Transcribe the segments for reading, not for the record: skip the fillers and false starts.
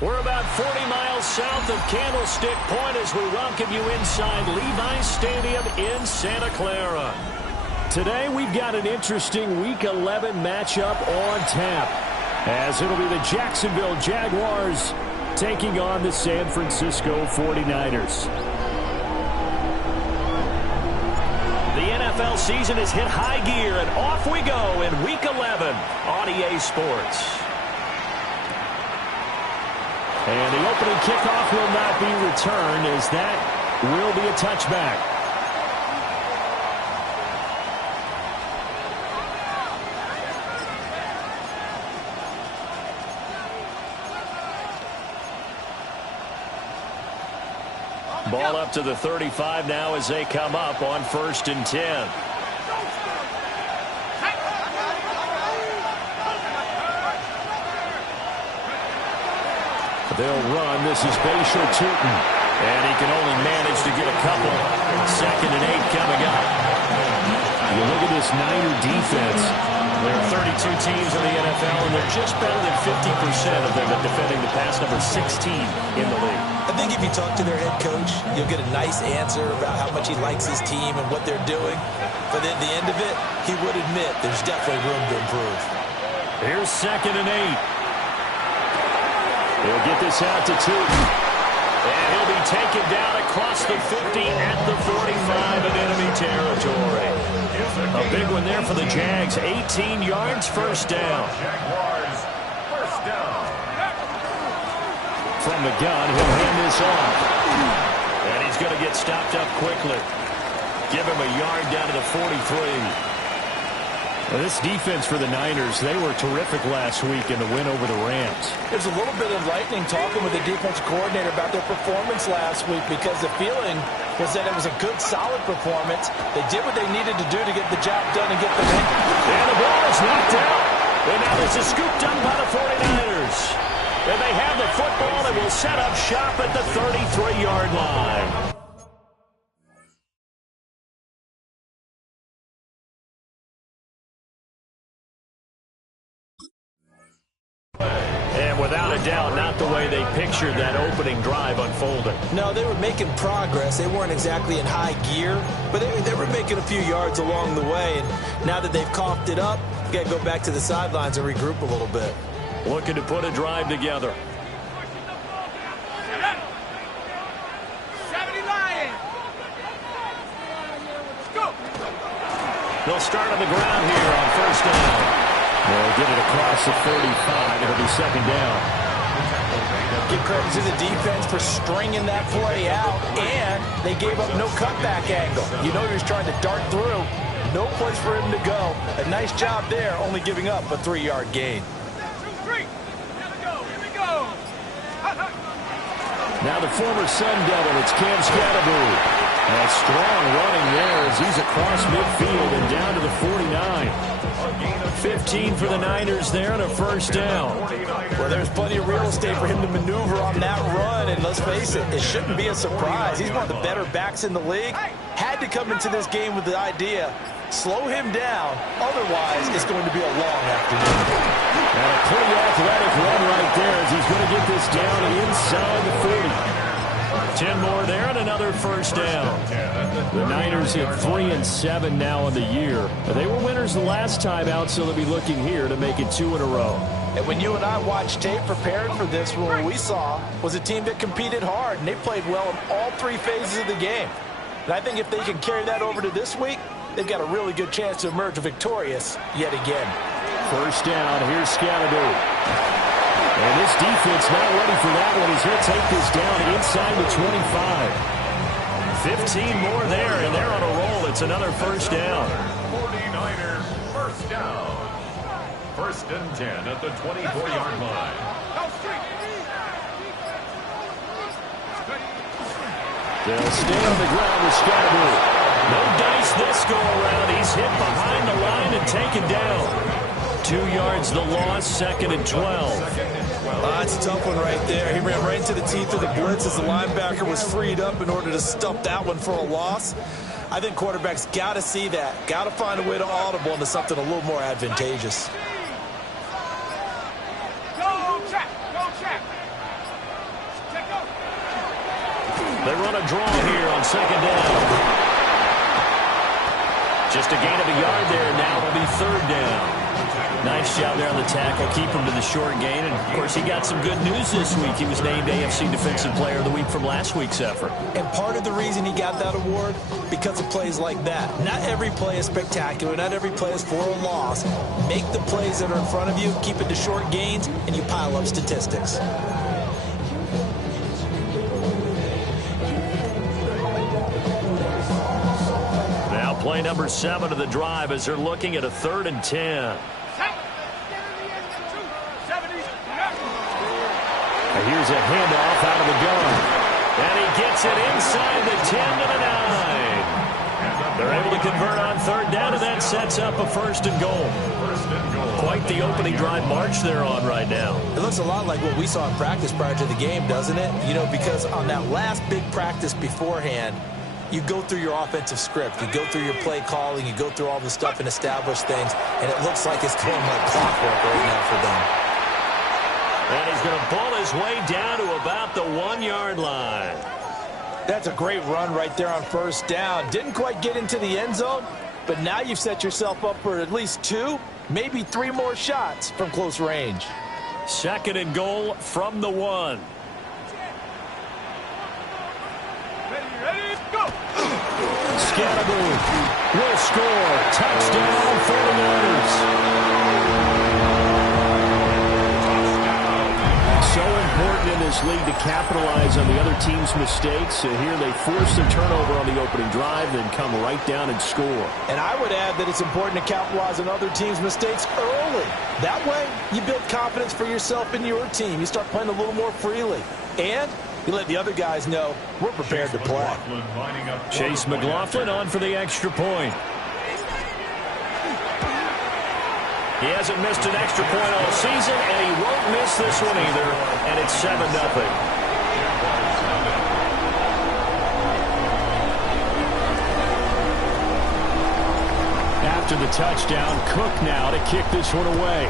We're about 40 miles south of Candlestick Point as we welcome you inside Levi's Stadium in Santa Clara. Today we've got an interesting Week 11 matchup on tap, as it'll be the Jacksonville Jaguars taking on the San Francisco 49ers. The NFL season has hit high gear, and off we go in Week 11 on EA Sports. And the opening kickoff will not be returned, as that will be a touchback. Ball up to the 35 now as they come up on 1st and 10. They'll run. This is Bashir Tootin. And he can only manage to get a couple. 2nd and 8 coming up. You look at this Niner defense. There are 32 teams in the NFL, and they're just better than 50% of them at defending the pass, number 16 in the league. I think if you talk to their head coach, you'll get a nice answer about how much he likes his team and what they're doing. But at the end of it, he would admit there's definitely room to improve. Here's 2nd and 8. He'll get this out to Tootin. And he'll be taken down across the 50 at the 45 in enemy territory. A big one there for the Jags. 18 yards, 1st down. From the gun, he'll hand this off. And he's going to get stopped up quickly. Give him a yard down to the 43. Well, this defense for the Niners, they were terrific last week in the win over the Rams. There's a little bit of lightning talking with the defensive coordinator about their performance last week, because the feeling was that it was a good, solid performance. They did what they needed to do to get the job done and get the win. And the ball is knocked out. And now this is scooped up by the 49ers. And they have the football and will set up shop at the 33-yard line. And without a doubt, not the way they pictured that opening drive unfolding. No, they were making progress. They weren't exactly in high gear, but they were making a few yards along the way. And now that they've coughed it up, you got to go back to the sidelines and regroup a little bit. Looking to put a drive together. They'll start on the ground here on 1st down. They'll get it across the 35. It'll be 2nd down. Give credit to the defense for stringing that play out, and they gave up no cutback angle. You know he was trying to dart through. No place for him to go. A nice job there, only giving up a 3-yard gain. 2, 3. Here we go. Now the former Sun Devil, it's Cam Scatterbury. A strong running there as he's across midfield and down to the 49. 15 for the Niners there and a 1st down. Well, there's plenty of real estate for him to maneuver on that run, and let's face it, it shouldn't be a surprise. He's one of the better backs in the league. Had to come into this game with the idea, slow him down, otherwise it's going to be a long afternoon. And a pretty athletic run right there as he's going to get this down inside the 40. 10 more there and another 1st down. The Niners hit 3-7 now in the year. They were winners the last time out, so they'll be looking here to make it 2 in a row. And when you and I watched tape preparing for this, what we saw was a team that competed hard, and they played well in all 3 phases of the game. And I think if they can carry that over to this week, they've got a really good chance to emerge victorious yet again. 1st down, here's Scatterbury. And this defense not ready for that one. He's going to take this down inside the 25. 15 more there, and they're on a roll. It's another 1st down. 49ers 1st down. 1st and 10 at the 24-yard line. They'll stay on the ground with Scatterbury. No dice this go around. He's hit behind the line and taken down. 2 yards the loss, 2nd and 12. That's a tough one right there. He ran right into the teeth of the blitz as the linebacker was freed up in order to stuff that one for a loss. I think quarterbacks got to see that. Got to find a way to audible into something a little more advantageous. Go check. They run a draw here on second down. Just a gain of a yard there, and now it'll be third down. Nice job there on the tackle. Keep him to the short gain. And, of course, he got some good news this week. He was named AFC Defensive Player of the Week from last week's effort. And part of the reason he got that award, because of plays like that. Not every play is spectacular. Not every play is for a loss. Make the plays that are in front of you, keep it to short gains, and you pile up statistics. Now play number 7 of the drive as they're looking at a 3rd and 10. Here's a handoff out of the gun. And he gets it inside the 10 to the 9. They're able to convert on 3rd down, and that sets up a 1st and goal. Quite the opening drive march they're on right now. It looks a lot like what we saw in practice prior to the game, doesn't it? You know, because on that last big practice beforehand, you go through your offensive script. You go through your play calling. You go through all the stuff and establish things. And it looks like it's going like clockwork right now for them. And he's going to pull his way down to about the 1-yard line. That's a great run right there on 1st down. Didn't quite get into the end zone, but now you've set yourself up for at least 2, maybe 3 more shots from close range. 2nd and goal from the 1. Ready, go! Scattergood will score. Touchdown, 49ers. So important in this league to capitalize on the other team's mistakes. Here they force a turnover on the opening drive, then come right down and score. And I would add that it's important to capitalize on other teams' mistakes early. That way, you build confidence for yourself and your team. You start playing a little more freely. And you let the other guys know we're prepared to play. Chase McLaughlin on for the extra point. He hasn't missed an extra point all season, and he won't miss this one either, and it's 7-0. After the touchdown, Cook now to kick this one away.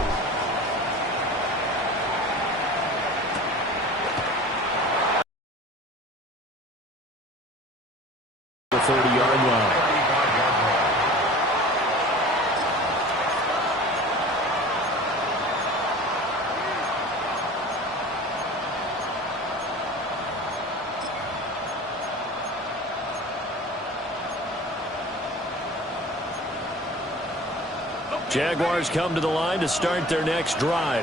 The 30-yard line. Jaguars come to the line to start their next drive.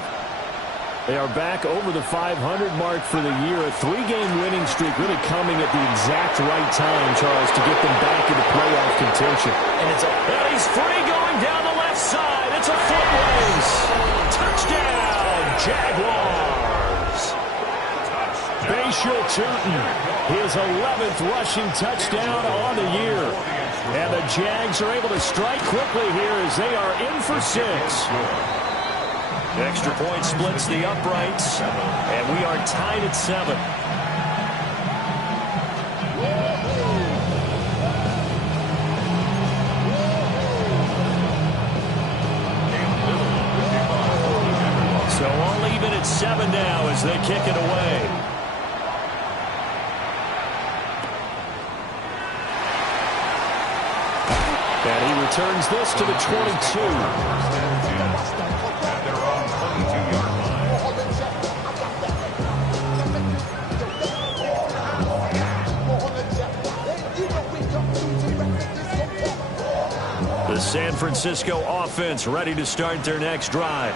They are back over the 500 mark for the year. A 3-game winning streak really coming at the exact right time, Charles, to get them back into playoff contention. And he's free going down the left side. It's a foot race. Touchdown, Jaguars. Bashal Tootin, his 11th rushing touchdown on the year. And the Jags are able to strike quickly here as they are in for 6. Extra point splits the uprights, and we are tied at 7. So all even at 7 now as they kick it away. And he returns this to the 22. The San Francisco offense ready to start their next drive.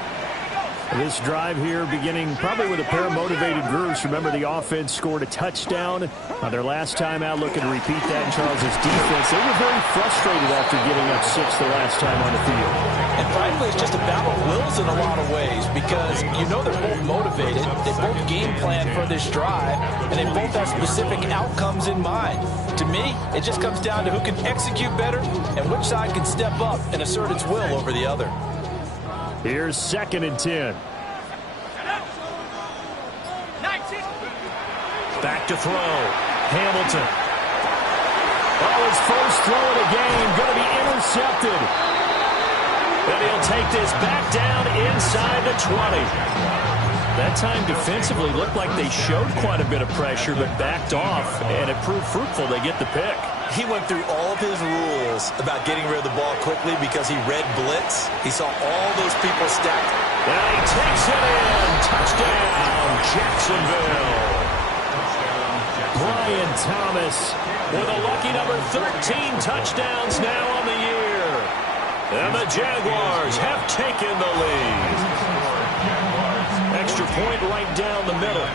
This drive here beginning probably with a pair of motivated groups. Remember, the offense scored a touchdown their last time out. Looking to repeat that in Charles's defense. They were very frustrated after giving up 6 the last time on the field. And frankly, it's just a battle of wills in a lot of ways because you know they're both motivated. They both game plan for this drive, and they both have specific outcomes in mind. To me, it just comes down to who can execute better and which side can step up and assert its will over the other. Here's 2nd and 10. Back to throw. Hamilton. Oh, his first throw of the game going to be intercepted. And he'll take this back down inside the 20. That time defensively looked like they showed quite a bit of pressure but backed off, and it proved fruitful. They get the pick. He went through all of his rules about getting rid of the ball quickly because he read blitz. He saw all those people stacked. And he takes it in. Touchdown, Jacksonville. Brian Thomas with a lucky number 13 touchdowns now on the year. And the Jaguars have taken the lead. Extra point right down the middle.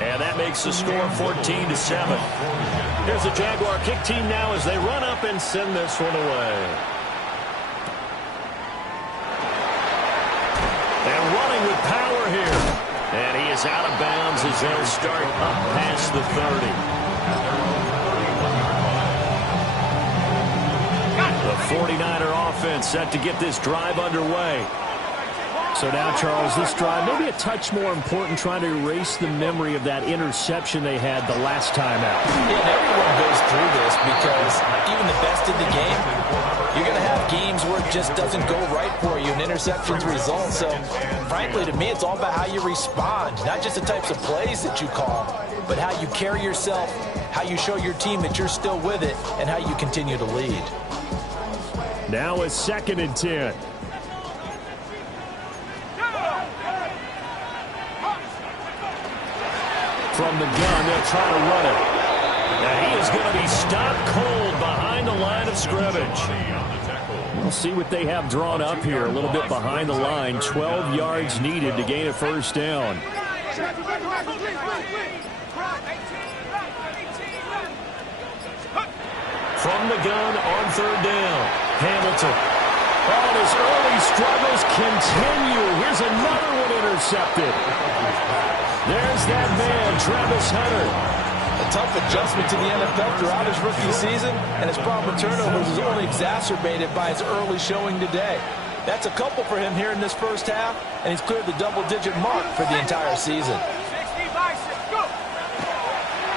And that makes the score 14-7. Here's the Jaguar kick team now as they run up and send this one away. And running with power here. And he is out of bounds as they'll start up past the 30. The 49er offense set to get this drive underway. So now, Charles, this drive maybe a touch more important, trying to erase the memory of that interception they had the last time out. Yeah, and everyone goes through this because even the best in the game, you're going to have games where it just doesn't go right for you and interceptions result. So, frankly, to me, it's all about how you respond, not just the types of plays that you call, but how you carry yourself, how you show your team that you're still with it, and how you continue to lead. Now a 2nd and 10. From the gun, they'll try to run it. Now he is going to be stopped cold behind the line of scrimmage. We'll see what they have drawn up here a little bit behind the line. 12 yards needed to gain a first down. From the gun on 3rd down. Hamilton. Oh, his early struggles continue. Here's another one intercepted. There's that man, Travis Hunter. A tough adjustment to the NFL throughout his rookie season, and his problem with turnovers is only exacerbated by his early showing today. That's a couple for him here in this first half, and he's cleared the double-digit mark for the entire season.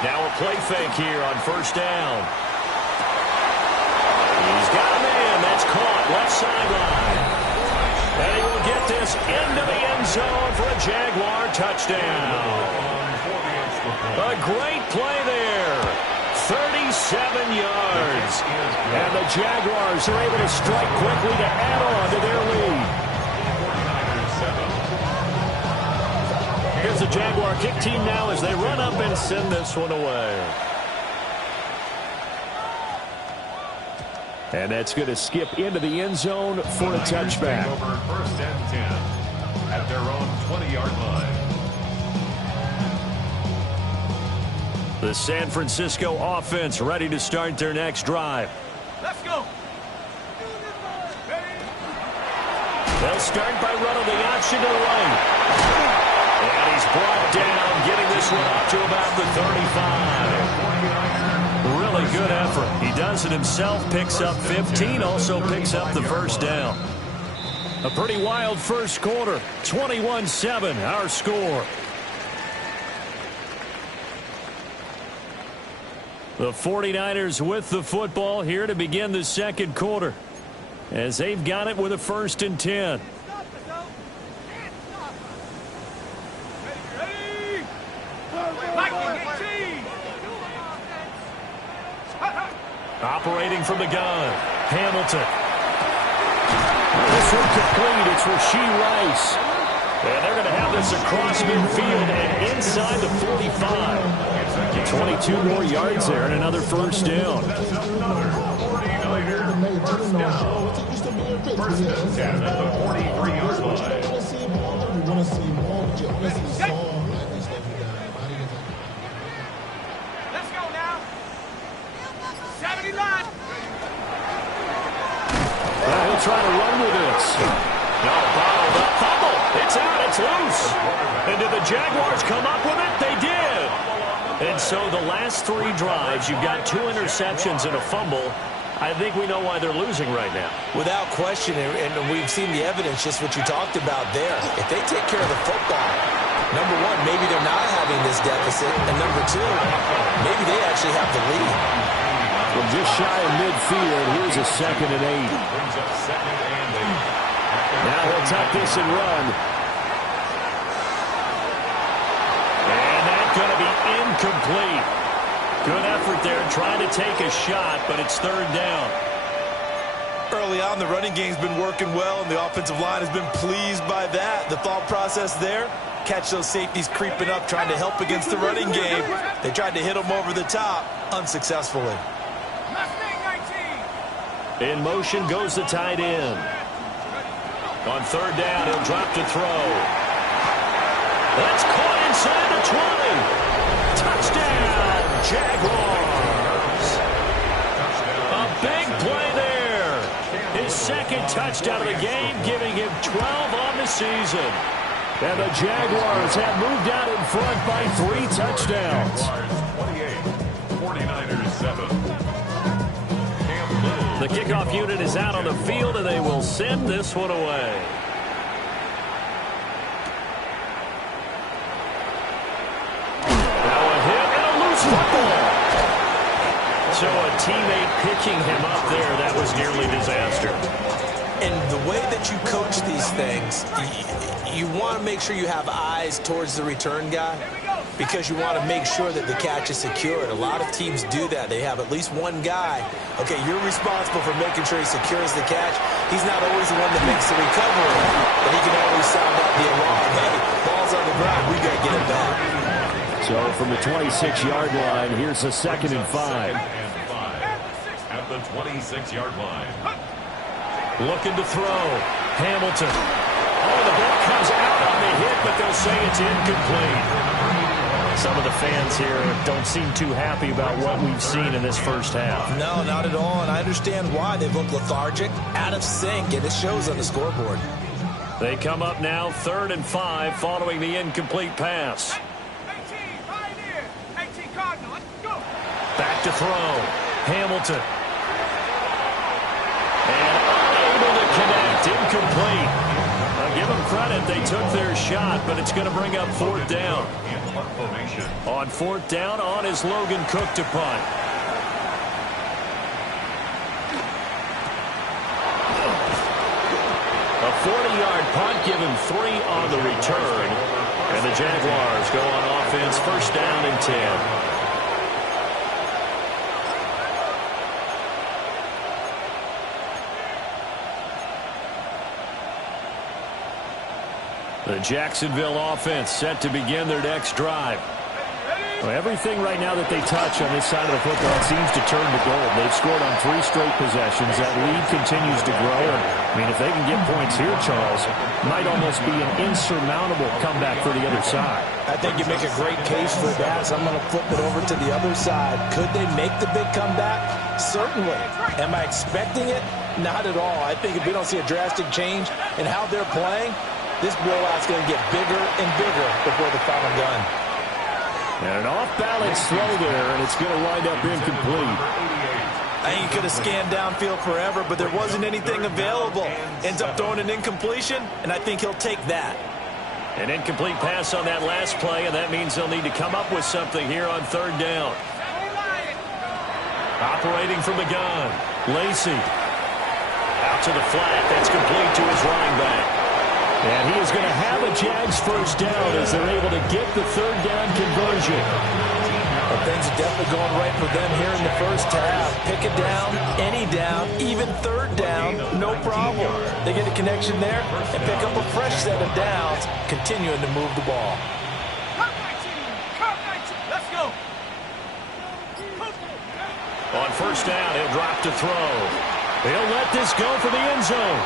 Now a play fake here on 1st down. He's got a man. That's caught left sideline. And he will get this into the end zone for a Jaguar touchdown. A great play there. 37 yards. And the Jaguars are able to strike quickly to add on to their lead. Here's the Jaguar kick team now as they run up and send this one away. And that's going to skip into the end zone for a touchback. Over 1st and 10 at their own 20-yard line. The San Francisco offense ready to start their next drive. Let's go. They'll start by running the option to the right. And he's brought down, getting this one up to about the 35. Really good effort. He does it himself, picks up 15, also picks up the first down. A pretty wild first quarter. 21-7, our score. The 49ers with the football here to begin the 2nd quarter, as they've got it with a 1st and 10. Operating from the gun, Hamilton. This one complete. It's Rashee Rice. And they're going to have this across midfield and inside the 45. 22 more yards there and another first down. First and 10 at the 43-yard line. Let's go now. 70 line. Well, he'll try to run with this. No, bottled up. Fumble. It's out. It's loose. And did the Jaguars come up with it? They did. And so the last 3 drives, you've got 2 interceptions and a fumble. I think we know why they're losing right now. Without question, and we've seen the evidence, just what you talked about there. If they take care of the football, number one, maybe they're not having this deficit, and number two, maybe they actually have the lead. From just shy of midfield, here's a 2nd and 8. Now he'll tuck this and run. incomplete. Good effort there trying to take a shot, but it's third down. Early on, the running game's been working well, and the offensive line has been pleased by that. The thought process there, catch those safeties creeping up, trying to help against the running game. They tried to hit them over the top, unsuccessfully. In motion goes the tight end. On third down, he'll drop to throw. That's caught inside the 20. Touchdown, Jaguars. A big play there. His second touchdown of the game, giving him 12 on the season. And the Jaguars have moved out in front by 3 touchdowns. 28, 49ers 7. The kickoff unit is out on the field, and they will send this one away. Now a hit and a loose football. So a teammate picking him up there, that was nearly disaster. And the way that you coach these things, you want to make sure you have eyes towards the return guy because you want to make sure that the catch is secured. A lot of teams do that. They have at least one guy. Okay, you're responsible for making sure he secures the catch. He's not always the one that makes the recovery, but he can always sound out the alarm. Hey, ball's on the ground. We got to get it back. So from the 26-yard line, here's a 2nd and 5. At the 26-yard line. Looking to throw. Hamilton. Oh, the ball comes out on the hit, but they'll say it's incomplete. Some of the fans here don't seem too happy about what we've seen in this first half. No, not at all, and I understand why. They've looked lethargic, out of sync, and it shows on the scoreboard. They come up now 3rd and 5 following the incomplete pass. Back to throw. Hamilton. And unable to connect. Incomplete. Now give them credit. They took their shot, but it's going to bring up 4th down. On 4th down, on is Logan Cook to punt. A 40-yard punt, give him 3 on the return. And the Jaguars go on offense, 1st down and 10. The Jacksonville offense set to begin their next drive. Well, everything right now that they touch on this side of the football seems to turn to gold. They've scored on 3 straight possessions. That lead continues to grow. And, I mean, if they can get points here, Charles, might almost be an insurmountable comeback for the other side. I think you make a great case for that. So I'm going to flip it over to the other side. Could they make the big comeback? Certainly. Am I expecting it? Not at all. I think if we don't see a drastic change in how they're playing, this blowout's going to get bigger and bigger before the final gun. And an off-balance throw there, and it's going to wind up incomplete. I think he could have scanned downfield forever, but there wasn't anything available. Ends up throwing an incompletion, and I think he'll take that. An incomplete pass on that last play, and that means they'll need to come up with something here on 3rd down. Operating from the gun, Lacey. Out to the flat, that's complete to his running back. And he is going to have a Jags 1st down as they're able to get the 3rd down conversion. Well, things are definitely going right for them here in the first half. Pick a down, any down, even 3rd down, no problem. They get a connection there and pick up a fresh set of downs, continuing to move the ball. Let's go. On 1st down, he'll drop to throw. He'll let this go for the end zone.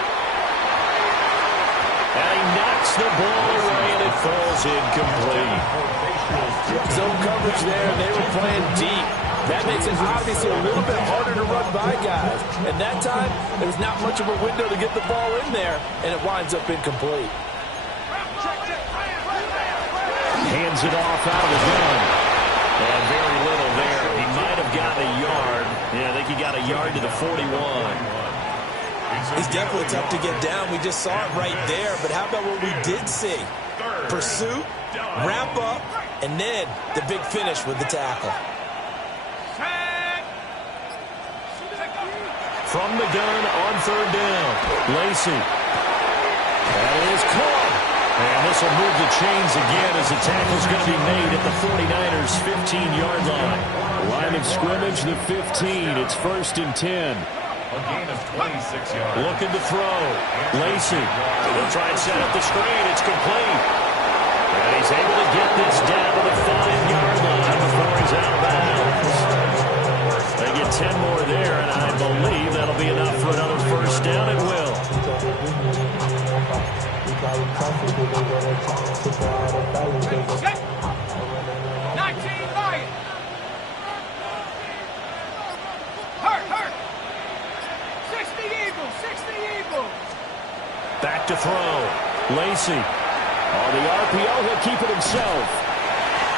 And he knocks the ball away, and it falls incomplete. Zone coverage there, and they were playing deep. That makes it obviously a little bit harder to run by guys. And that time, there was not much of a window to get the ball in there, and it winds up incomplete. Hands it off out of the gun. And very little there. He might have gotten a yard. Yeah, I think he got a yard to the 41. He's definitely tough to get down. We just saw it right there. But how about what we did see? Pursuit, wrap up, and then the big finish with the tackle. From the gun on 3rd down, Lacey. That is caught. And this will move the chains again as the tackle's going to be made at the 49ers' 15-yard line. Line of scrimmage, the 15. It's 1st and 10. A gain of 26 yards. Looking to throw. Lacey. He'll try and set up the screen. It's complete. And he's able to get this down to the 5-yard line before he's out of bounds. They get 10 more there, and I believe that'll be enough for another first down. It will. Set. 19 Lions. Hurt. 60 Eagles. 60 Eagles. Back to throw. Lacey. On the RPO, he'll keep it himself.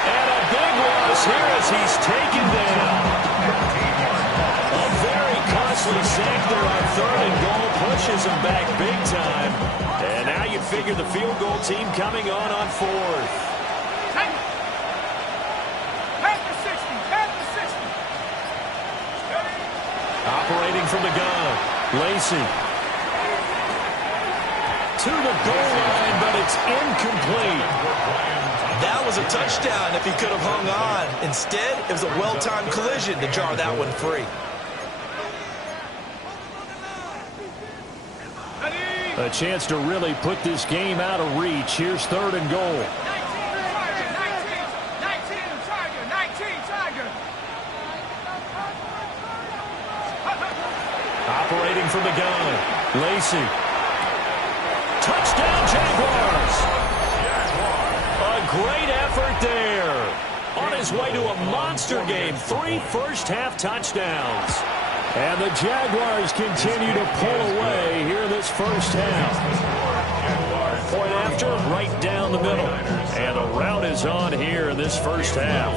And a big loss here as he's taken down. A very costly sack there on 3rd and goal. Pushes him back big time. And now you figure the field goal team coming on 4th. Pass the 60. Pass the 60. Operating from the gun. Lacey. To the goal line, but it's incomplete. That was a touchdown if he could have hung on. Instead, it was a well-timed collision to jar that one free. A chance to really put this game out of reach. Here's 3rd and goal. 19 Tiger. Operating from the gun. Lacey. Touchdown, Jaguars. A great effort there. On his way to a monster game. 3 first-half touchdowns. And the Jaguars continue to pull away here in this first half. Point after, right down the middle. And a rout is on here in this first half.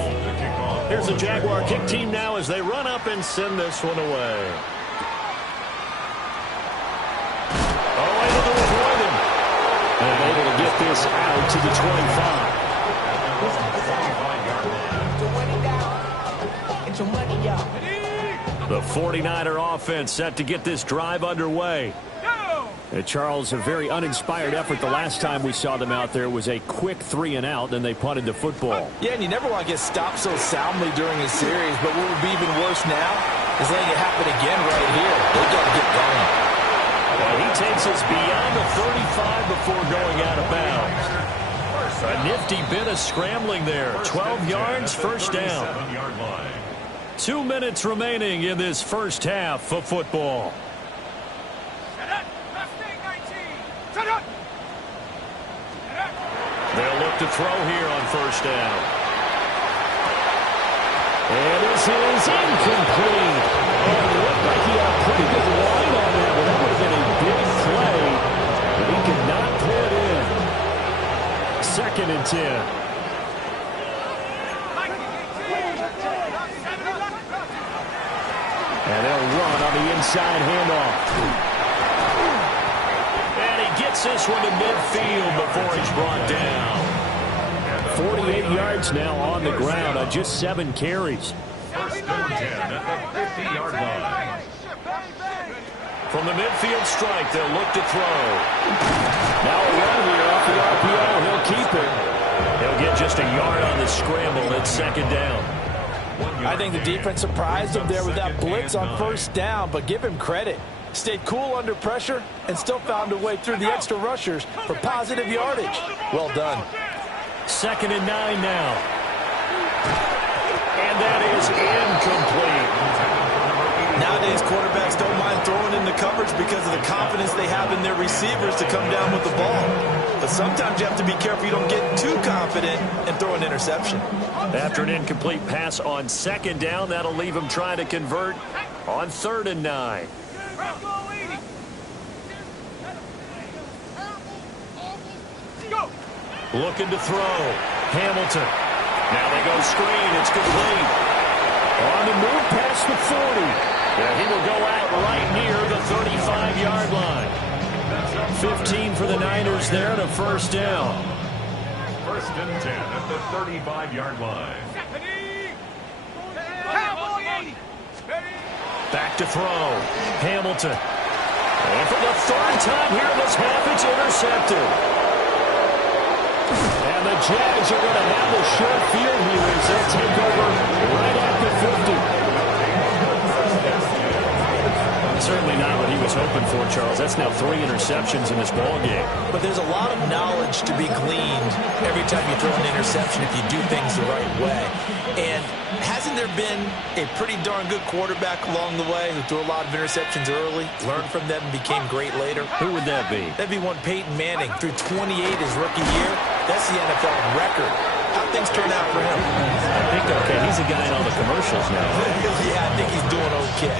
Here's the Jaguar kick team now as they run up and send this one away. Able to avoid him. And able to get this out to the 25. The 49er offense set to get this drive underway. Charles, a very uninspired effort. The last time we saw them out there was a quick 3-and-out, then they punted the football. Yeah, and you never want to get stopped so soundly during a series, but what would be even worse now is letting it happen again right here. They've got to get going. Well, he takes us beyond the 35 before going out of bounds. A nifty bit of scrambling there. 12 yards, first down. 2 minutes remaining in this first half of football. They'll look to throw here on first down. And this is incomplete. And it looked like he had a pretty good line on that, but that would have been a big play. But he could not pull it in. 2nd and 10. And they'll run on the inside handoff. And he gets this one to midfield before he's brought down. 48 yards now on the ground on just 7 carries. 1st and 10 at the 50-yard line. From the midfield strike, they'll look to throw. Now a run here off the RPO. He'll keep it. He'll get just a yard on the scramble. It's 2nd down. I think the defense surprised him there with that blitz on first down, but give him credit. Stayed cool under pressure and still found a way through the extra rushers for positive yardage. Well done. 2nd and 9 now. And that is incomplete. Nowadays, quarterbacks don't mind throwing into coverage because of the confidence they have in their receivers to come down with the ball. But sometimes you have to be careful you don't get too confident and throw an interception. After an incomplete pass on 2nd down, that'll leave him trying to convert on 3rd and 9. Looking to throw. Hamilton. Now they go screen. It's complete. On the move past the 40. And he will go out right near the 35-yard line. 15 for the Niners there to first down. 1st and 10 at the 35-yard line. Back to throw. Hamilton. And for the 3rd time here in this half, it's intercepted. And the Jags are going to have the short field here as they'll take over right at the 50. Certainly not what he was hoping for, Charles. That's now 3 interceptions in this ballgame. But there's a lot of knowledge to be gleaned every time you throw an interception if you do things the right way. And hasn't there been a pretty darn good quarterback along the way who threw a lot of interceptions early, learned from them, and became great later? Who would that be? That'd be one Peyton Manning. Threw 28 his rookie year. That's the NFL record. How'd things turn out for him? I think okay. He's a guy in all the commercials now. Yeah, I think he's doing okay.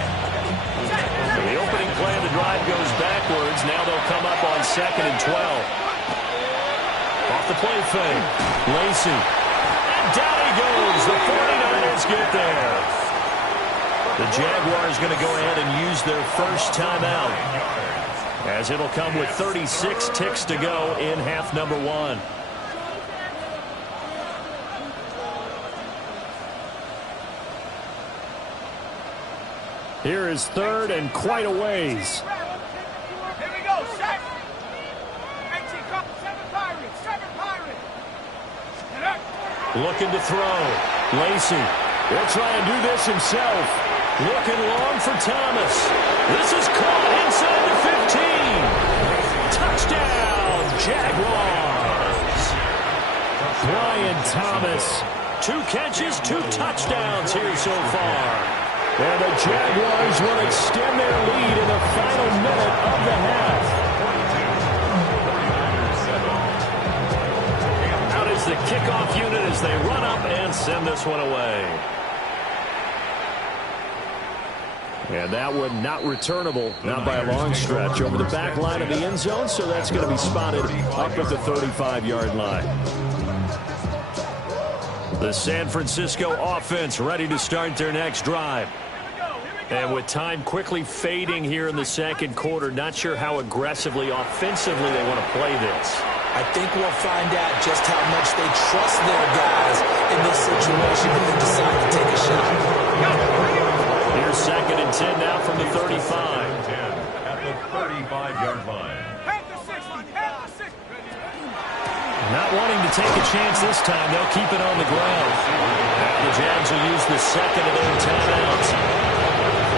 So the opening play of the drive goes backwards. Now they'll come up on 2nd and 12. Off the play fake. Lacy. And down he goes. The 49ers get there. The Jaguars going to go ahead and use their first timeout, as it'll come with 36 ticks to go in half number 1. Here is 3rd and quite a ways. Here we go, set. 18, 7 Pirates, 7 Pirates. Looking to throw. Lacy will try and do this himself. Looking long for Thomas. This is caught inside the 15. Touchdown, Jaguars. Brian Thomas. 2 catches, 2 touchdowns here so far. And the Jaguars will extend their lead in the final minute of the half. Out is the kickoff unit as they run up and send this one away. And that one not returnable, not by a long stretch, over the back line of the end zone, so that's going to be spotted up at the 35-yard line. The San Francisco offense ready to start their next drive. And with time quickly fading here in the second quarter, not sure how aggressively, offensively they want to play this. I think we'll find out just how much they trust their guys in this situation if they decide to take a shot. Here's 2nd and 10 now from the 35. At the 35-yard line. Not wanting to take a chance this time, they'll keep it on the ground. Now the Jags will use the second of their timeouts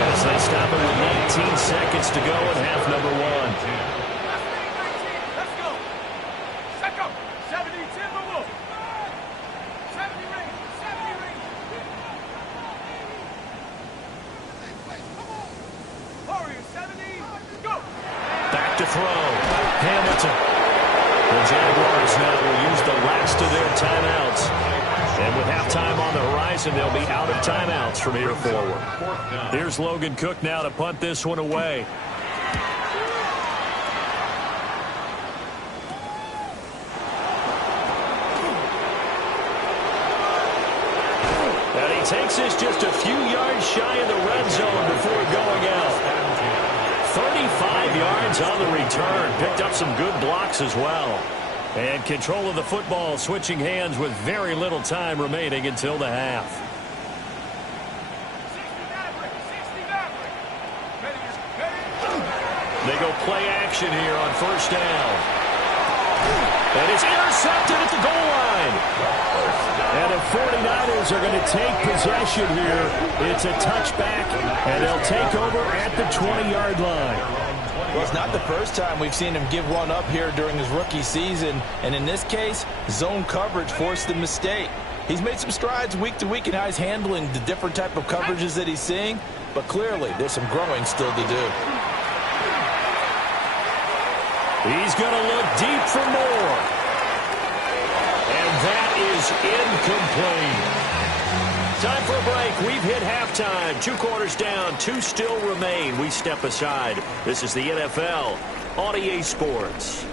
as they stop it with 19 seconds to go in half number 1. Let's go. Second, 70 Timberwolves. 70 ring, 70 ring. Warriors, 70, go. Back to throw. Hamilton. The Jaguars now will use the last of their timeouts. And with halftime on the horizon, they'll be out of timeouts from here forward. Here's Logan Cook now to punt this one away. And he takes this just a few yards shy of the red zone before going out. 35 yards on the return. Picked up some good blocks as well. And control of the football switching hands with very little time remaining until the half. 60 They go play action here on first down. And it's intercepted at the goal line. And the 49ers are going to take possession here. It's a touchback, and they'll take over at the 20-yard line. Well, it's not the first time we've seen him give one up here during his rookie season. And in this case, zone coverage forced the mistake. He's made some strides week to week in how he's handling the different type of coverages that he's seeing. But clearly, there's some growing still to do. He's going to look deep for more. And that is incomplete. Time for a break. We've hit halftime. 2 quarters down. 2 still remain. We step aside. This is the NFL on EA Sports.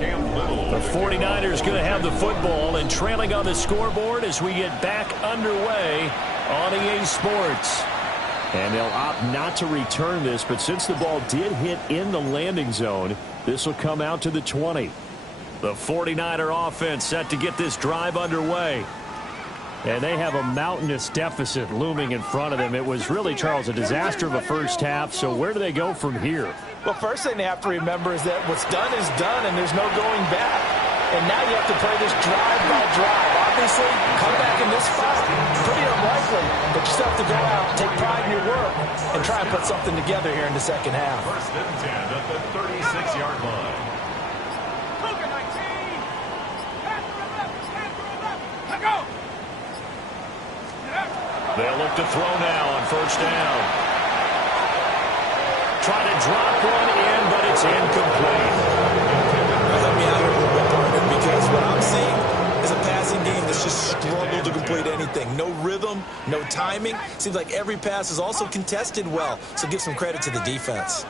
The 49ers going to have the football and trailing on the scoreboard as we get back underway on EA Sports. And they'll opt not to return this, but since the ball did hit in the landing zone, this will come out to the 20. The 49er offense set to get this drive underway. And they have a mountainous deficit looming in front of them. It was really, Charles, a disaster of a first half. So where do they go from here? Well, first thing they have to remember is that what's done is done, and there's no going back. And now you have to play this drive by drive. Obviously, come back in this spot, pretty unlikely, but you still have to go out, take pride in your work, and try and put something together here in the second half. First and 10 at the 36-yard line. Cougar 19. Pass to the left. Pass to the left. Let go. They'll look to throw now on first down. Try to drop one in, but it's incomplete. Help me out here a little bit, partner, because what I'm seeing is a passing game that's just struggled to complete anything. No rhythm, no timing. Seems like every pass is also contested well, so give some credit to the defense.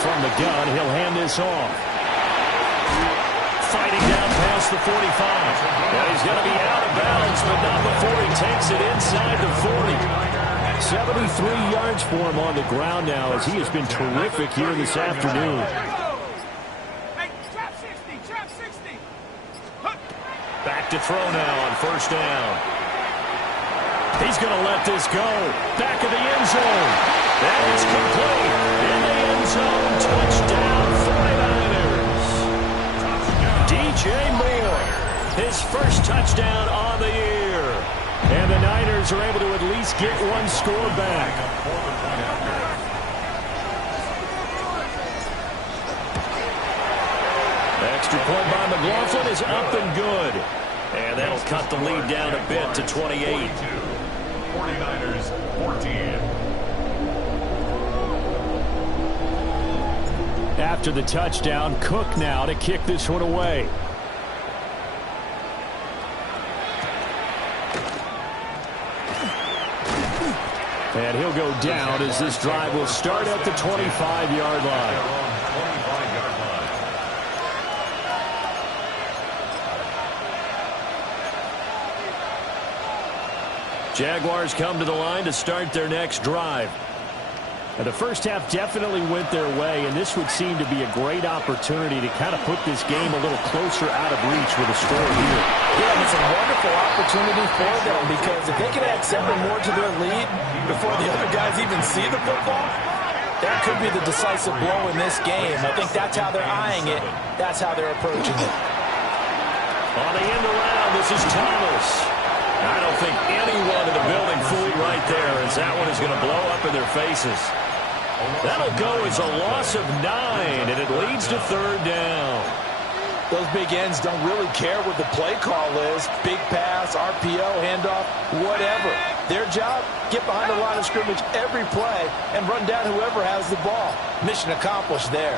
From the gun, he'll hand this off. Fighting down past the 45. And he's going to be out of bounds, but not before he takes it inside the 40. 73 yards for him on the ground now, as he has been terrific here this afternoon. Hey, trap 60, trap 60. Back to throw now on first down. He's going to let this go. Back of the end zone. And it's complete. In the end zone, touchdown 49ers. DJ Moore, his first touchdown on the year. And the Niners are able to at least get one score back. Extra point by McLaughlin is up and good. And that'll cut the lead down a bit to 28. 49ers 14. After the touchdown, Cook now to kick this one away. And he'll go down as this drive will start at the 25-yard line. Jaguars come to the line to start their next drive. Now, the first half definitely went their way, and this would seem to be a great opportunity to kind of put this game a little closer out of reach with a score here. Yeah, and it's a wonderful opportunity for them, because if they can add 7 more to their lead before the other guys even see the football, that could be the decisive blow in this game. I think that's how they're eyeing it. That's how they're approaching it. On the end around, this is Thomas. I don't think anyone in the building fooled right there, as that one is going to blow up in their faces. That'll go as a loss of 9, and it leads to third down. Those big ends don't really care what the play call is. Big pass, RPO, handoff, whatever. Their job, get behind the line of scrimmage every play and run down whoever has the ball. Mission accomplished there.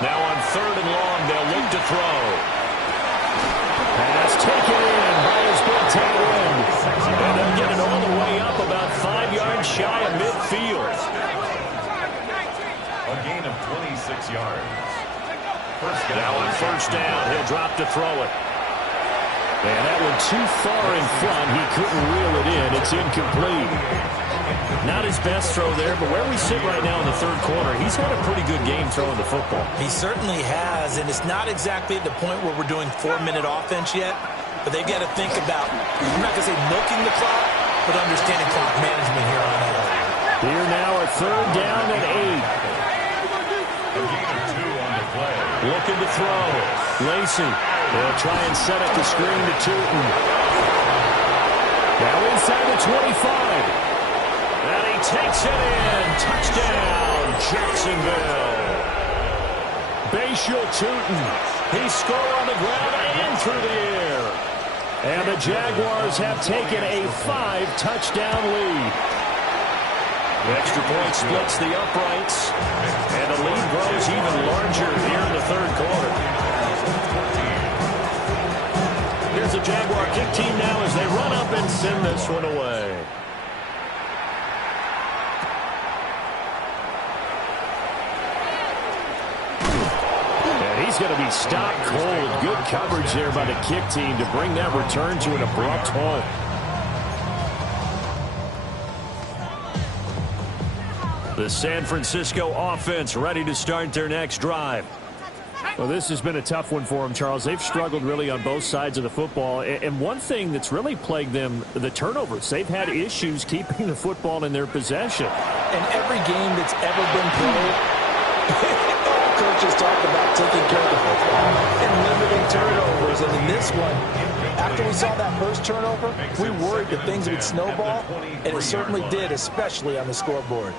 Now on third and long, they'll look to throw. Pass taken in by his big tight end. And they'll get it all the way up about 5 yards shy of midfield. A gain of 26 yards. Now on first down, he'll drop to throw it. And that one too far in front. He couldn't reel it in. It's incomplete. Not his best throw there, but where we sit right now in the third quarter, he's had a pretty good game throwing the football. He certainly has, and it's not exactly at the point where we're doing 4-minute offense yet, but they've got to think about, I'm not going to say milking the clock, but understanding clock management here on out. Here now a third down and 8. A gain of 2 on the play. Looking to throw. Lacey. They'll try and set up the screen to Tootin. Now inside the 25. And he takes it in. Touchdown, Jacksonville. Bashal Tootin. He scored on the ground and through the air. And the Jaguars have taken a 5-touchdown lead. The extra point splits the uprights. And the lead grows even larger here in the third quarter. Here's the Jaguar kick team now as they run up and send this one away. And he's going to be stopped cold. Good coverage there by the kick team to bring that return to an abrupt halt. The San Francisco offense ready to start their next drive. Well, this has been a tough one for them, Charles. They've struggled really on both sides of the football. And one thing that's really plagued them, the turnovers. They've had issues keeping the football in their possession. In every game that's ever been played, coaches talk about taking care of the football and limiting turnovers. And in this one, after we saw that first turnover, we worried that things would snowball, and it certainly did, especially on the scoreboard.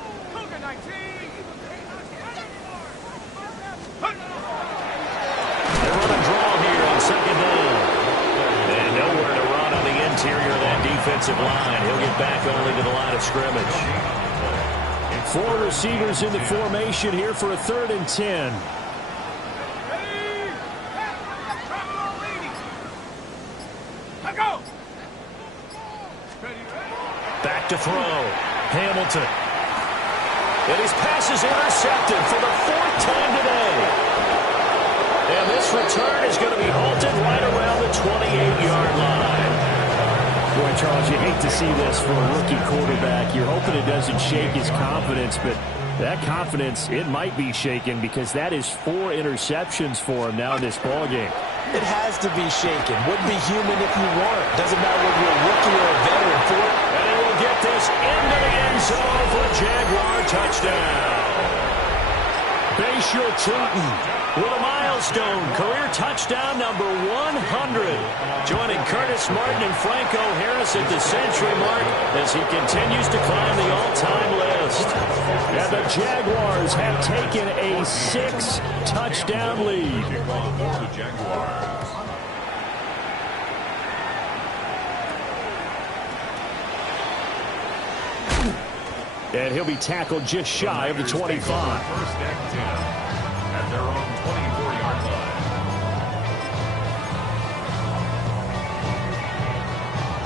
Interior of that defensive line. He'll get back only to the line of scrimmage. 4 receivers in the formation here for a 3rd and 10. Back to throw. Hamilton. And his pass is intercepted for the 4th time today. And this return is going to be halted right around the 28-yard line. Boy, Charles, you hate to see this for a rookie quarterback. You're hoping it doesn't shake his confidence, but that confidence, it might be shaken because that is 4 interceptions for him now in this ballgame. It has to be shaken. Wouldn't be human if you weren't. Doesn't matter whether you're a rookie or a veteran for it. And he will get this into the end zone for a Jaguar touchdown. Bayshore Tootin with a milestone career touchdown number 100. Joining Curtis Martin and Franco Harris at the century mark as he continues to climb the all-time list. And the Jaguars have taken a 6-touchdown lead. The Jaguars. And he'll be tackled just shy of the 25. 1st and 10 at their own 24-yard line.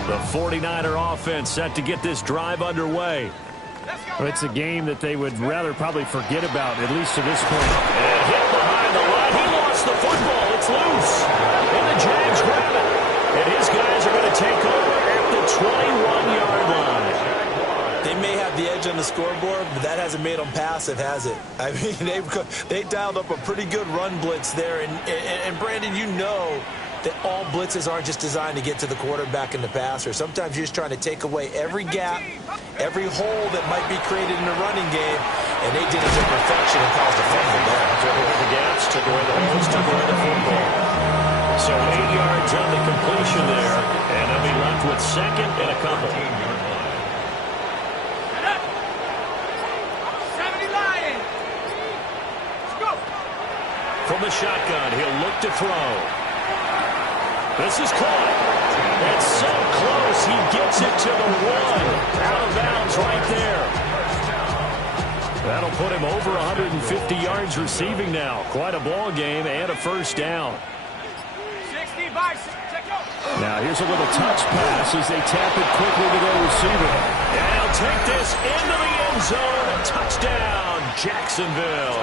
The 49er offense set to get this drive underway. Well, it's a game that they would rather probably forget about, at least to this point. And hit behind the line. He lost the football. It's loose. And the Jags grab it. And his guys are going to take over at the 21-yard line. They may have the edge on the scoreboard, but that hasn't made them passive, has it? I mean, they dialed up a pretty good run blitz there. And Brandon, you know that all blitzes aren't just designed to get to the quarterback and the passer. Sometimes you're just trying to take away every gap, every hole that might be created in the running game, and they did it to perfection and caused a fumble there. Took away the gaps, took away the holes, took away the football. So 8 yards on the completion there, and they'll be left with 2nd and a couple. From the shotgun, he'll look to throw. This is caught. It's so close. He gets it to the 1. Out of bounds right there. That'll put him over 150 yards receiving now. Quite a ball game and a 1st down. 60 by now here's a little touch pass as they tap it quickly to their receiver. And he'll take this into the end zone. Touchdown, Jacksonville.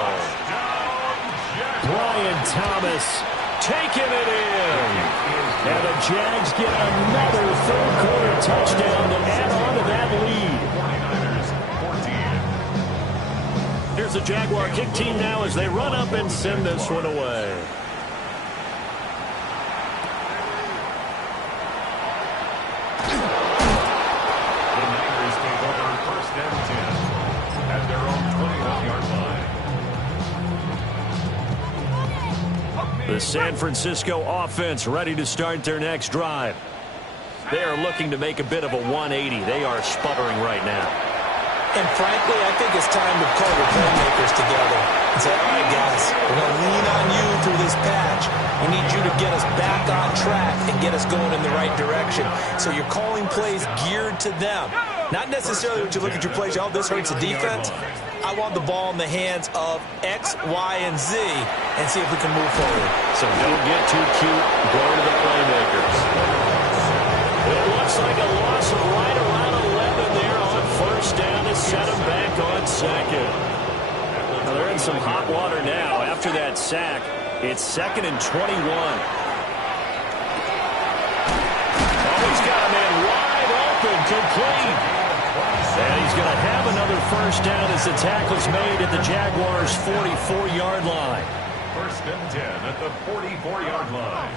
Brian Thomas taking it in. And the Jags get another 3rd-quarter touchdown to add on to that lead. Here's the Jaguar kick team now as they run up and send this one away. The Niners take over 1st and 10 at their own 21-yard line. The San Francisco offense ready to start their next drive. They are looking to make a bit of a 180. They are sputtering right now. And frankly, I think it's time to call your playmakers together and say, all right, guys, we're going to lean on you through this patch. We need you to get us back on track and get us going in the right direction. So you're calling plays geared to them. Not necessarily when you look at your plays, oh, this hurts the defense. I want the ball in the hands of X, Y, and Z and see if we can move forward. So don't get too cute. Go to the playmakers. It looks like a loss of right around 11 there on 1st down to set them back on 2nd. Now they're in some hot water now. After that sack, it's 2nd and 21. Oh, he's got a man wide open, complete. And he's going to have another 1st down as the tackle's made at the Jaguars' 44-yard line. First and 10 at the 44-yard line.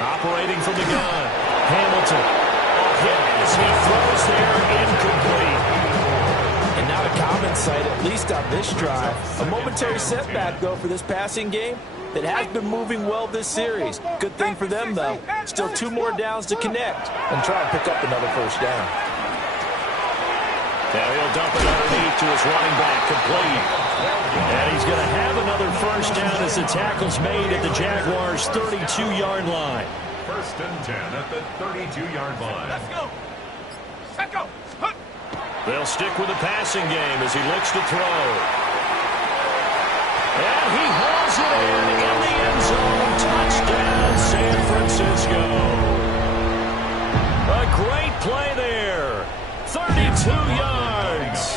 Operating from the gun. Hamilton. Hit as he throws there, incomplete. And not a common sight, at least on this drive. A momentary setback, though, for this passing game that has been moving well this series. Good thing for them, though. Still 2 more downs to connect and try and pick up another first down. Now he'll dump it underneath to his running back, complete. And he's going to have another first down as the tackle's made at the Jaguars' 32-yard line. First and 10 at the 32-yard line. Let's go. Set go. Hunt. They'll stick with the passing game as he looks to throw. And he hauls it in the end zone. Touchdown, San Francisco. A great play there. 32 yards.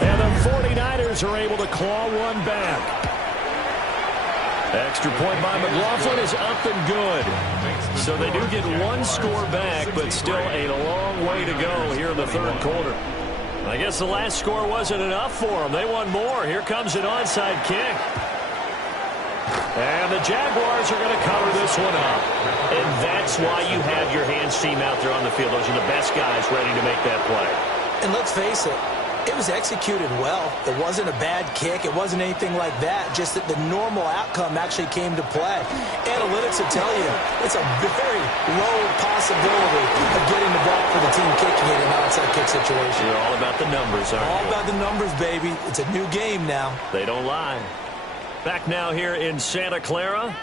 And the 49ers are able to claw one back. Extra point by McLaughlin is up and good. So they do get 1 score back, but still a long way to go here in the third quarter. I guess the last score wasn't enough for them. They want more. Here comes an onside kick. And the Jaguars are going to cover this one up. And that's why you have your hands team out there on the field. Those are the best guys ready to make that play. And let's face it, it was executed well. It wasn't a bad kick. It wasn't anything like that. Just that the normal outcome actually came to play. Analytics will tell you it's a very low possibility of getting the ball for the team kicking it in an onside kick situation. You're all about the numbers, aren't you? All about the numbers, baby. It's a new game now. They don't lie. Back now here in Santa Clara.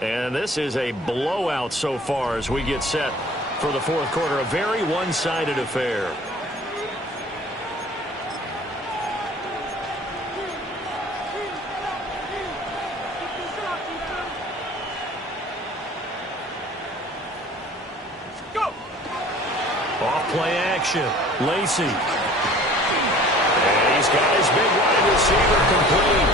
And this is a blowout so far as we get set for the fourth quarter. A very one-sided affair. Off-play action. Lacey. And he's got his big wide receiver complete.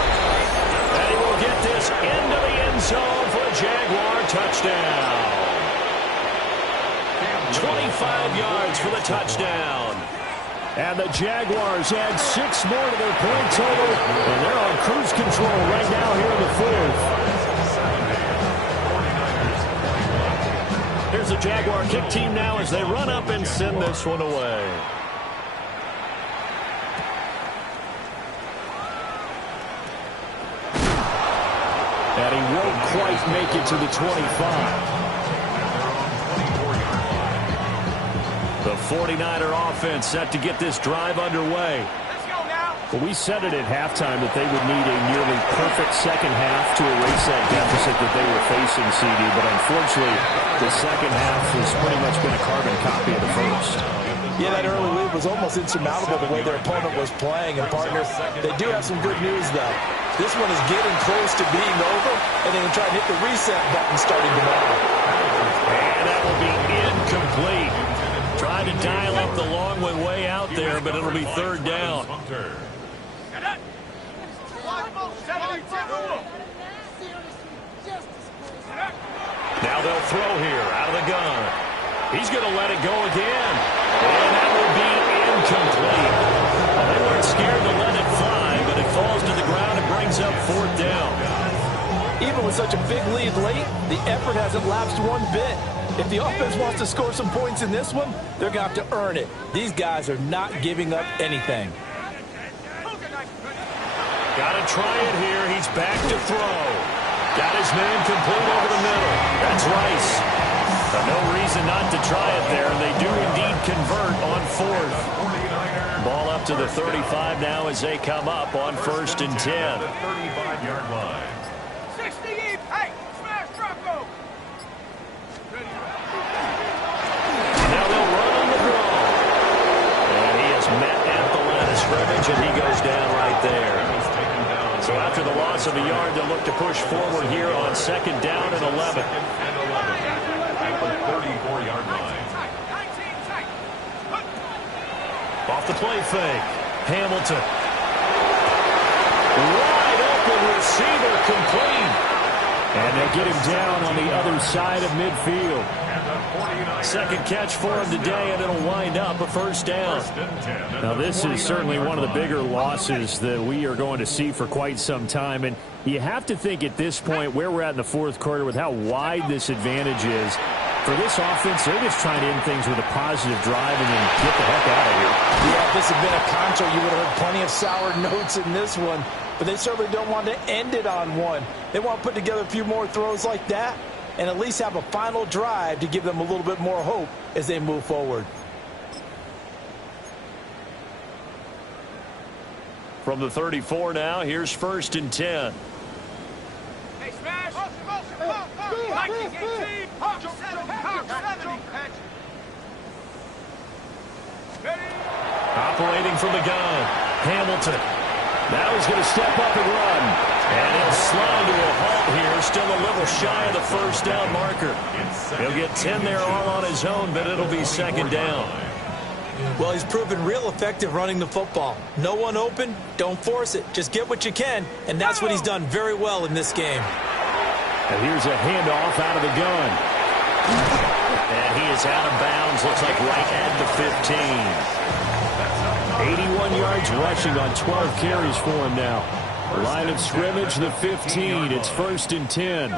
And he will get this into the end zone for a Jaguar touchdown. 25 yards for the touchdown. And the Jaguars add 6 more to their point total. And they're on cruise control right now here in the fourth. Here's the Jaguar kick team now as they run up and send this one away. And he won't quite make it to the 25. The 49er offense set to get this drive underway. Well, we said it at halftime that they would need a nearly perfect second half to erase that deficit that they were facing, CD. But unfortunately, the second half has pretty much been a carbon copy of the first. Yeah, that early lead was almost insurmountable the way their opponent was playing. And, partner, they do have some good news, though. This one is getting close to being over, and they can try and hit the reset button starting tomorrow. And that will be incomplete. Tried to dial up the long one way out there, but it'll be third down. Now they'll throw here out of the gun. He's going to let it go again. And that will be incomplete. Well, they weren't scared to let it fly, but it falls to the ground and brings up fourth down. Even with such a big lead late, the effort hasn't lapsed one bit. If the offense wants to score some points in this one, they're going to have to earn it. These guys are not giving up anything. Got to try it here. He's back to throw. Got his man complete over the middle. That's Rice. But no reason not to try it there. And they do indeed convert on fourth. Ball up to the 35 now as they come up on first and 10. The 35-yard line. 60 in. Hey, smash Rocco. Now they'll run on the draw. And he is met at the line of scrimmage, and he goes down right there. So after the loss of a yard, they'll look to push forward here on second down and 11. At the 34-yard line. Off the play fake. Hamilton. Wide open receiver complete. And they'll get him down on the other side of midfield. Second catch for him today, and it'll wind up a first down. Now, this is certainly one of the bigger losses that we are going to see for quite some time. And you have to think at this point where we're at in the fourth quarter with how wide this advantage is. For this offense, they're just trying to end things with a positive drive and then get the heck out of here. Yeah, if this had been a contra, you would have heard plenty of sour notes in this one. But they certainly don't want to end it on one. They want to put together a few more throws like that and at least have a final drive to give them a little bit more hope as they move forward. From the 34 now, here's 1st and 10. Hey, smash! Viking 18! Hawk 7! Hawk 70! Ready? Operating from the gun, Hamilton. Now he's going to step up and run. And he'll slide to a halt here, still a little shy of the first down marker. He'll get 10 there all on his own, but it'll be 2nd down. Well, he's proven real effective running the football. No one open, don't force it. Just get what you can, and that's what he's done very well in this game. And here's a handoff out of the gun. And he is out of bounds, looks like right at the 15. 81 yards rushing on 12 carries for him now. Line of scrimmage, the 15. It's 1st and 10.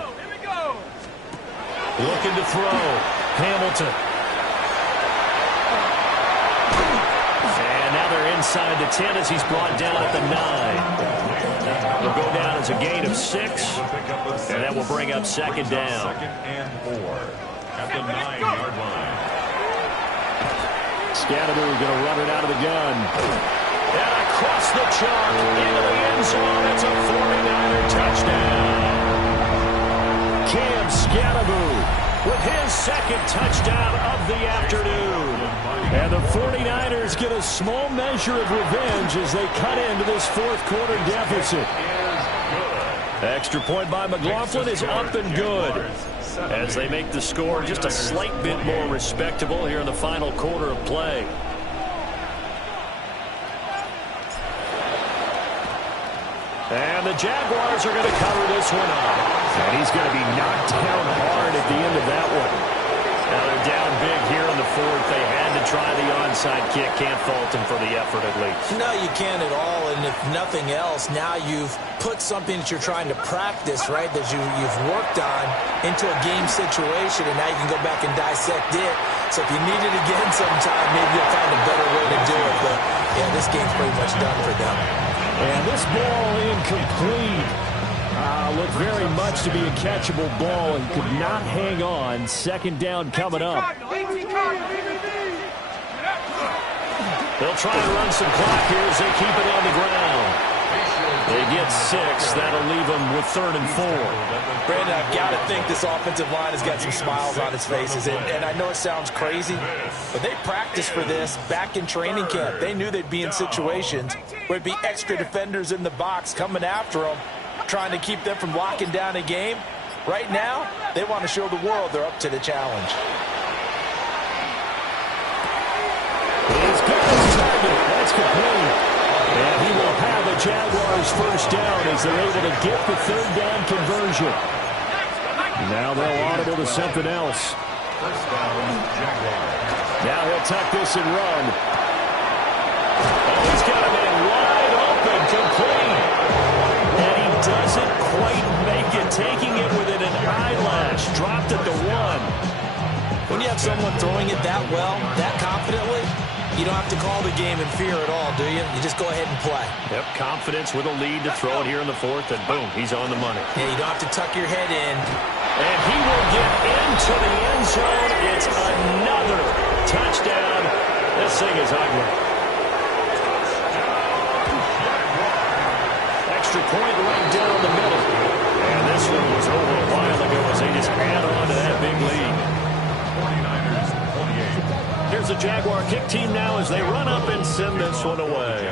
Looking to throw. Hamilton. And now they're inside the 10 as he's brought down at the 9. He'll go down as a gain of 6. And that will bring up 2nd down. 2nd and 4 at the 9-yard line. Scatterbury going to run it out of the gun. And across the chalk into the end zone. It's a 49er touchdown. Cam Scatterbury with his 2nd touchdown of the afternoon. And the 49ers get a small measure of revenge as they cut into this fourth quarter deficit. Extra point by McLaughlin is up and good as they make the score just a slight bit more respectable here in the final quarter of play. And the Jaguars are going to cover this one up. And he's going to be knocked down hard at the end of that one. Now they're down big here in the fourth. They had to try the onside kick. Can't fault them for the effort at least. No, you can't at all. And if nothing else, now you've put something that you're trying to practice, right, that you've worked on into a game situation, and now you can go back and dissect it. So if you need it again sometime, maybe you'll find a better way to do it. But, yeah, this game's pretty much done for them. And this ball incomplete. Looked very much to be a catchable ball and could not hang on. 2nd down coming up. They'll try and run some clock here as they keep it on the ground. They get 6. That'll leave them with 3rd and 4. Brandon, I've got to think this offensive line has got some smiles on its faces. And I know it sounds crazy, but they practiced for this back in training camp. They knew they'd be in situations where it'd be extra defenders in the box coming after them, trying to keep them from locking down a game. Right now, they want to show the world they're up to the challenge. He's got his target. That's complete. And he will have the Jaguars first down as they're able to get the 3rd down conversion. Now they'll audible to something else. First down, Jaguars. Now he'll tuck this and run. Oh, he's got a man wide open, complete. And he doesn't quite make it, taking it within an eyelash. Dropped at the 1. When you have someone throwing it that well, that confidently, you don't have to call the game in fear at all, do you? You just go ahead and play. Yep, confidence with a lead to throw it here in the 4th, and boom, he's on the money. Yeah, you don't have to tuck your head in. And he will get into the end zone. It's another touchdown. This thing is ugly. Extra point right down the middle. And this one was over a while ago as they just add on to that big lead. 49ers 28. Here's the Jaguar kick team now as they run up and send this one away.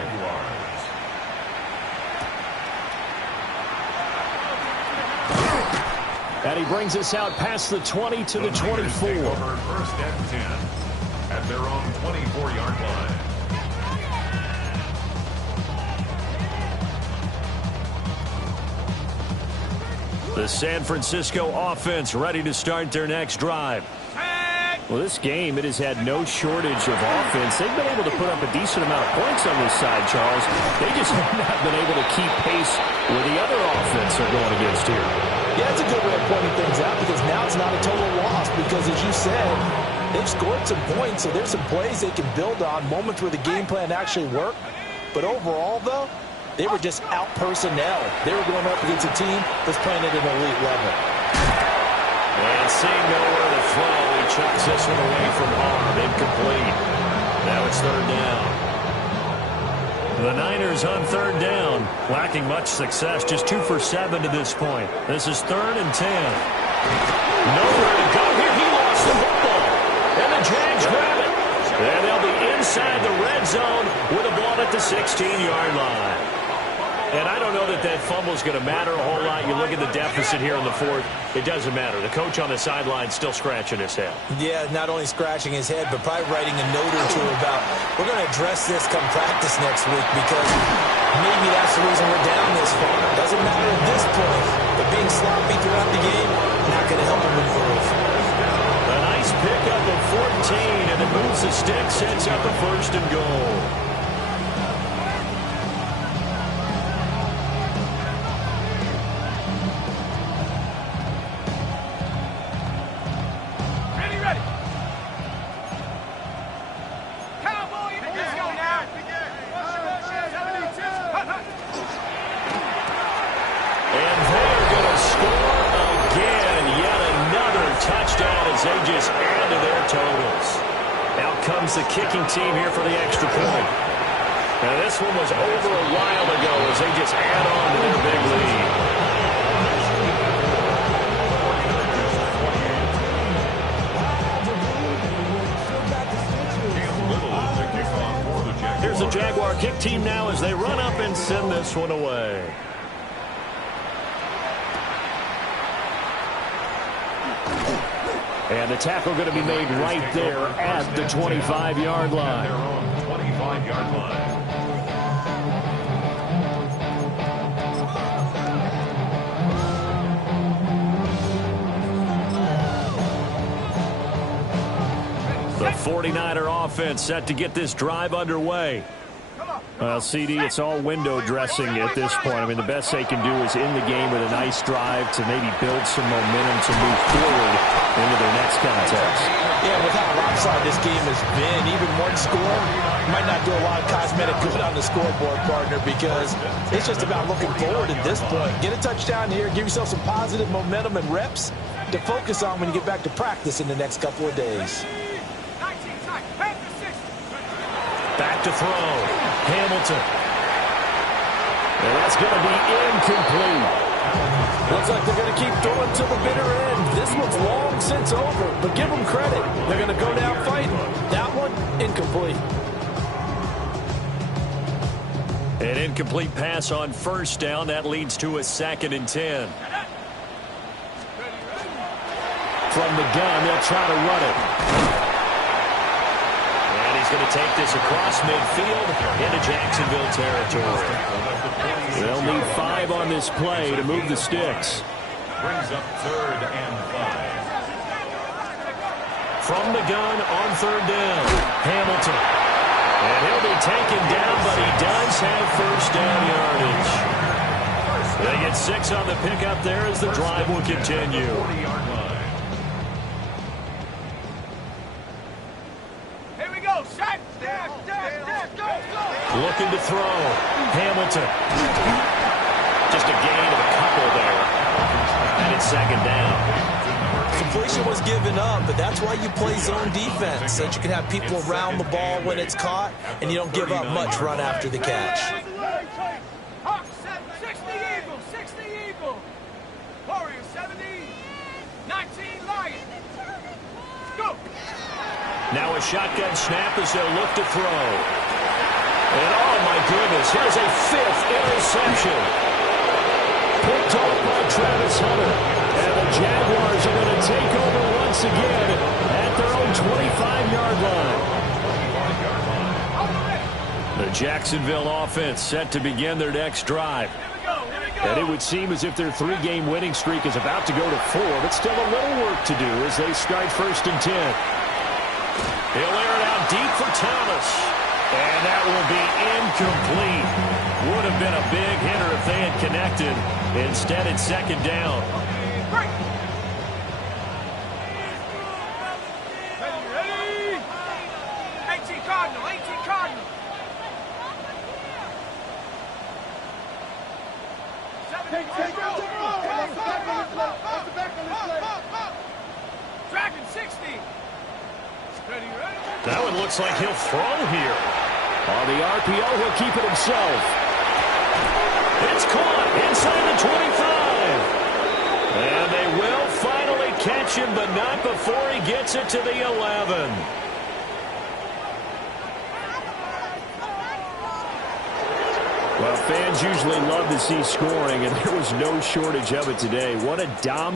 And he brings us out past the 20 to the 24. Take over 1st and 10 at their own 24-yard line. The San Francisco offense ready to start their next drive. Well, this game, it has had no shortage of offense. They've been able to put up a decent amount of points on this side, Charles. They just have not been able to keep pace where the other offense are going against here. Yeah, it's a good way of pointing things out because now it's not a total loss because, as you said, they've scored some points, so there's some plays they can build on, moments where the game plan actually worked. But overall, though, they were just out-personnel. They were going up against a team that's playing at an elite level. And seeing nowhere to throw, he chucks this one away from harm. Incomplete. Now it's third down. The Niners on third down, lacking much success, just 2 for 7 to this point. This is 3rd and 10. Nowhere to go here. He lost the football. And the Jags grab it. And they'll be inside the red zone with a ball at the 16-yard line. And I don't know that that fumble is going to matter a whole lot. You look at the deficit here in the 4th. It doesn't matter. The coach on the sideline still scratching his head. Yeah, not only scratching his head, but probably writing a note or two about, we're going to address this come practice next week because maybe that's the reason we're down this far. Doesn't matter at this point, but being sloppy throughout the game, not going to help him improve. A nice pickup of 14, and it moves the stick, sets up a 1st and goal. The kicking team here for the extra point. Now this one was over a while ago as they just add on to their big lead. Here's the Jaguar kick team now as they run up and send this one away. And the tackle going to be made right there at the 25-yard line. The 49er offense set to get this drive underway. Well, CD, it's all window dressing at this point. I mean, the best they can do is in the game with a nice drive to maybe build some momentum to move forward into their next contest. Yeah, with how lopsided this game has been, even one score might not do a lot of cosmetic good on the scoreboard, partner, because it's just about looking forward at this point. Get a touchdown here, give yourself some positive momentum and reps to focus on when you get back to practice in the next couple of days. Back to throw. Hamilton. And that's going to be incomplete. Looks like they're going to keep throwing to the bitter end. This one's long since over, but give them credit. They're going to go down fighting. That one, incomplete. An incomplete pass on 1st down. That leads to a 2nd and 10. From the gun, they'll try to run it. He's going to take this across midfield into Jacksonville territory. They'll need 5 on this play to move the sticks. Brings up 3rd and 5. From the gun on 3rd down, Hamilton. And he'll be taken down, but he does have 1st down yardage. They get 6 on the pickup there as the drive will continue. 40-yard line. Looking to throw. Hamilton. Just a gain of a couple there. And it's 2nd down. Completion was given up, but that's why you play zone defense, so that you can have people around the ball when it's caught, and you don't give up much run after the catch. 60 Eagle, 60 Eagle. Warriors 70, 19 Lion. Go. Now a shotgun snap as they'll look to throw. And oh my goodness, here's a 5th interception. Picked off by Travis Hunter. And the Jaguars are going to take over once again at their own 25-yard line. The Jacksonville offense set to begin their next drive. And it would seem as if their 3-game winning streak is about to go to 4, but still a little work to do as they start 1st and 10. He'll air it out deep for Thomas. And that will be incomplete. Would have been a big hitter if they had connected. Instead, it's 2nd down. Ready? 18 Cardinal, 18 Cardinal. 17 Dragon 60. Ready? That one looks like he'll throw here. On the RPO, he'll keep it himself. It's caught inside the 25. And they will finally catch him, but not before he gets it to the 11. Well, fans usually love to see scoring, and there was no shortage of it today. What a dominant